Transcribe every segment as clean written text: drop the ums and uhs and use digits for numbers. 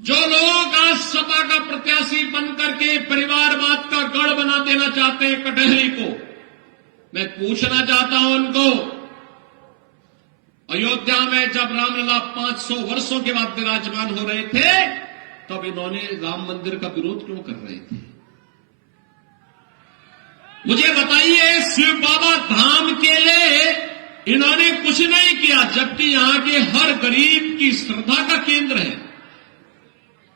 जो लोग आज सपा का प्रत्याशी बनकर के परिवारवाद का गढ़ बना देना चाहते हैं कटहरी को, मैं पूछना चाहता हूं उनको, अयोध्या में जब रामलला 500 वर्षों के बाद विराजमान हो रहे थे तब इन्होंने राम मंदिर का विरोध क्यों कर रहे थे? मुझे बताइए, शिव बाबा धाम के लिए इन्होंने कुछ नहीं किया, जबकि यहां के हर गरीब की श्रद्धा का केंद्र है।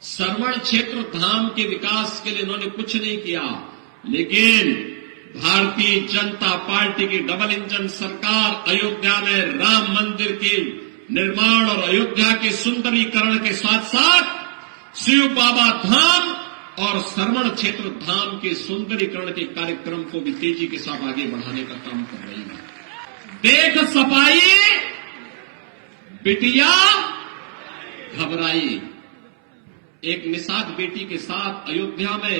श्रवण क्षेत्र धाम के विकास के लिए इन्होंने कुछ नहीं किया, लेकिन भारतीय जनता पार्टी की डबल इंजन सरकार अयोध्या में राम मंदिर के निर्माण और अयोध्या के सुंदरीकरण के साथ साथ शिव बाबा धाम और श्रवण क्षेत्र धाम के सुंदरीकरण के कार्यक्रम को भी तेजी के साथ आगे बढ़ाने का काम कर रही है। देख सफाई बिटिया घबराई। एक निषाद बेटी के साथ अयोध्या में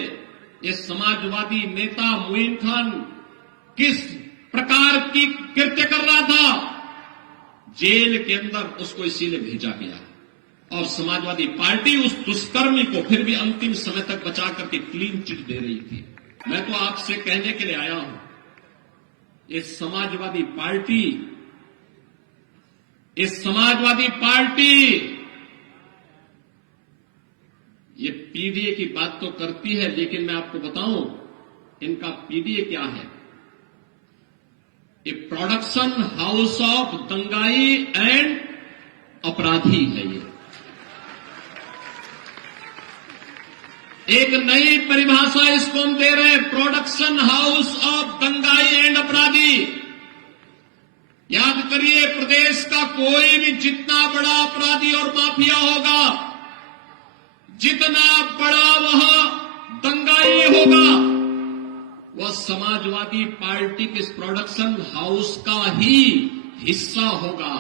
ये समाजवादी नेता मोइन खान किस प्रकार की कृत्य कर रहा था, जेल के अंदर उसको इसीलिए भेजा गया और समाजवादी पार्टी उस दुष्कर्मी को फिर भी अंतिम समय तक बचा करके क्लीन चिट दे रही थी। मैं तो आपसे कहने के लिए आया हूं, ये समाजवादी पार्टी ये पीडीए की बात तो करती है, लेकिन मैं आपको बताऊं इनका पीडीए क्या है। ये प्रोडक्शन हाउस ऑफ दंगाई एंड अपराधी है। ये एक नई परिभाषा इसको हम दे रहे हैं, प्रोडक्शन हाउस ऑफ दंगाई एंड अपराधी। याद करिए, प्रदेश का कोई भी जितना बड़ा अपराधी और माफिया होगा, जितना बड़ा वह दंगाई होगा, वह समाजवादी पार्टी के इस प्रोडक्शन हाउस का ही हिस्सा होगा।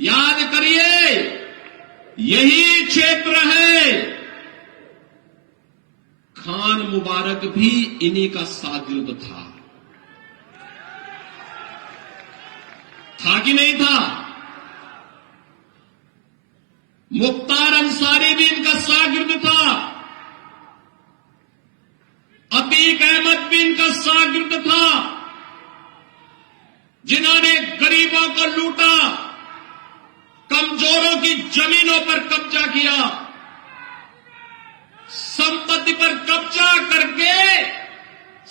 याद करिए, यही क्षेत्र है। खान मुबारक भी इन्हीं का शागिर्द था कि नहीं था? मुख्तार अंसारी भी इनका शागिर्द था, अतीक अहमद भी इनका शागिर्द था, जिन्होंने गरीबों को लूटा, कमजोरों की जमीनों पर कब्जा किया, संपत्ति पर कब्जा करके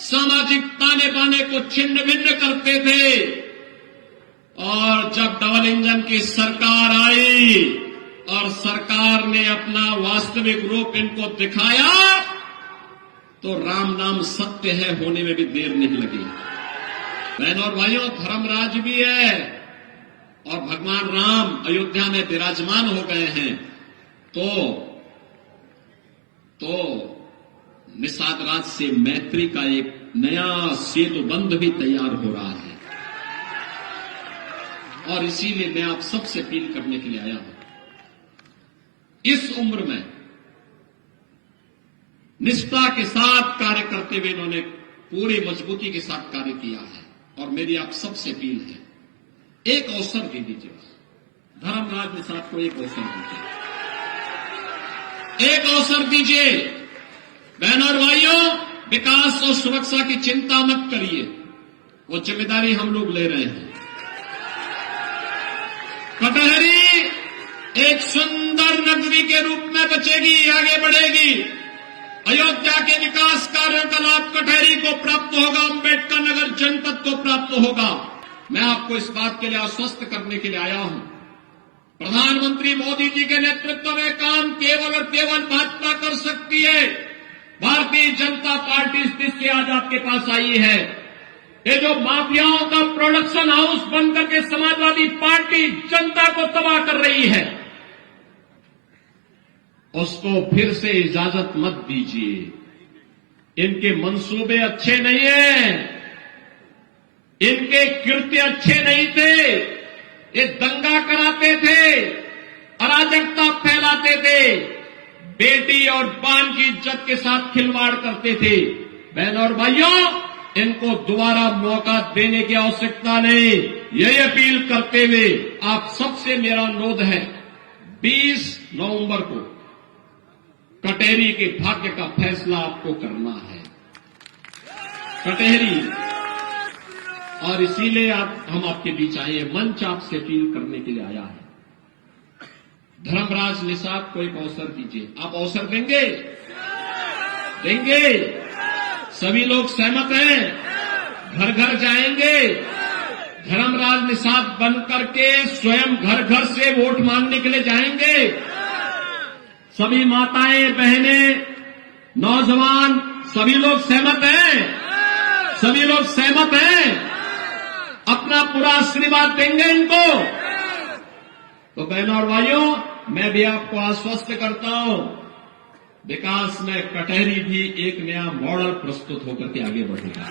सामाजिक ताने बाने को छिन्न भिन्न करते थे। और जब डबल इंजन की सरकार आई और सरकार ने अपना वास्तविक रूप इनको दिखाया तो राम नाम सत्य है होने में भी देर नहीं लगी। बहनों और भाइयों, धर्मराज भी है और भगवान राम अयोध्या में विराजमान हो गए हैं, तो निषाद राज से मैत्री का एक नया सेतु बंध भी तैयार हो रहा है। और इसीलिए मैं आप सबसे अपील करने के लिए आया हूं, इस उम्र में निष्ठा के साथ कार्य करते हुए इन्होंने पूरी मजबूती के साथ कार्य किया है। और मेरी आप सबसे अपील है, एक अवसर दे दीजिए, धर्मराज निषाद को एक अवसर दीजिए, एक अवसर दीजिए। बहनों और भाइयों, विकास और सुरक्षा की चिंता मत करिए, वो जिम्मेदारी हम लोग ले रहे हैं। कटहरी एक सुंदर नगरी के रूप में बचेगी, आगे बढ़ेगी। अयोध्या के विकास कार्यों का लाभ कटहरी को प्राप्त होगा, अंबेडकर नगर जनपद को प्राप्त होगा। मैं आपको इस बात के लिए आश्वस्त करने के लिए आया हूं, प्रधानमंत्री मोदी जी के नेतृत्व में काम केवल और केवल भाजपा कर सकती है। भारतीय जनता पार्टी इस देश से आज आपके पास आई है। ये जो माफियाओं का प्रोडक्शन हाउस बनकर के समाजवादी पार्टी जनता को तबाह कर रही है, उसको फिर से इजाजत मत दीजिए। इनके मंसूबे अच्छे नहीं हैं, इनके कृत्य अच्छे नहीं थे। ये दंगा कराते थे, अराजकता फैलाते थे, बेटी और बहन की इज्जत के साथ खिलवाड़ करते थे। बहनों और भाइयों, इनको दोबारा मौका देने की आवश्यकता नहीं। यही अपील करते हुए आप सबसे मेरा अनुरोध है, 20 नवंबर को कटहरी के भाग्य का फैसला आपको करना है। कटहरी, और इसीलिए हम आपके बीच आए हैं, मंच आपसे अपील करने के लिए आया है। धर्मराज निषाद को एक अवसर दीजिए। आप अवसर देंगे? देंगे? सभी लोग सहमत हैं? घर घर जाएंगे, धर्मराज निषाद बन करके स्वयं घर घर से वोट मांगने के लिए जाएंगे। सभी माताएं, बहनें, नौजवान, सभी लोग सहमत हैं? सभी लोग सहमत हैं? अपना पूरा आशीर्वाद देंगे इनको? तो बहनों और भाइयों, मैं भी आपको आश्वस्त करता हूं, विकास में कटहरी भी एक नया मॉडल प्रस्तुत होकर के आगे बढ़ेगा।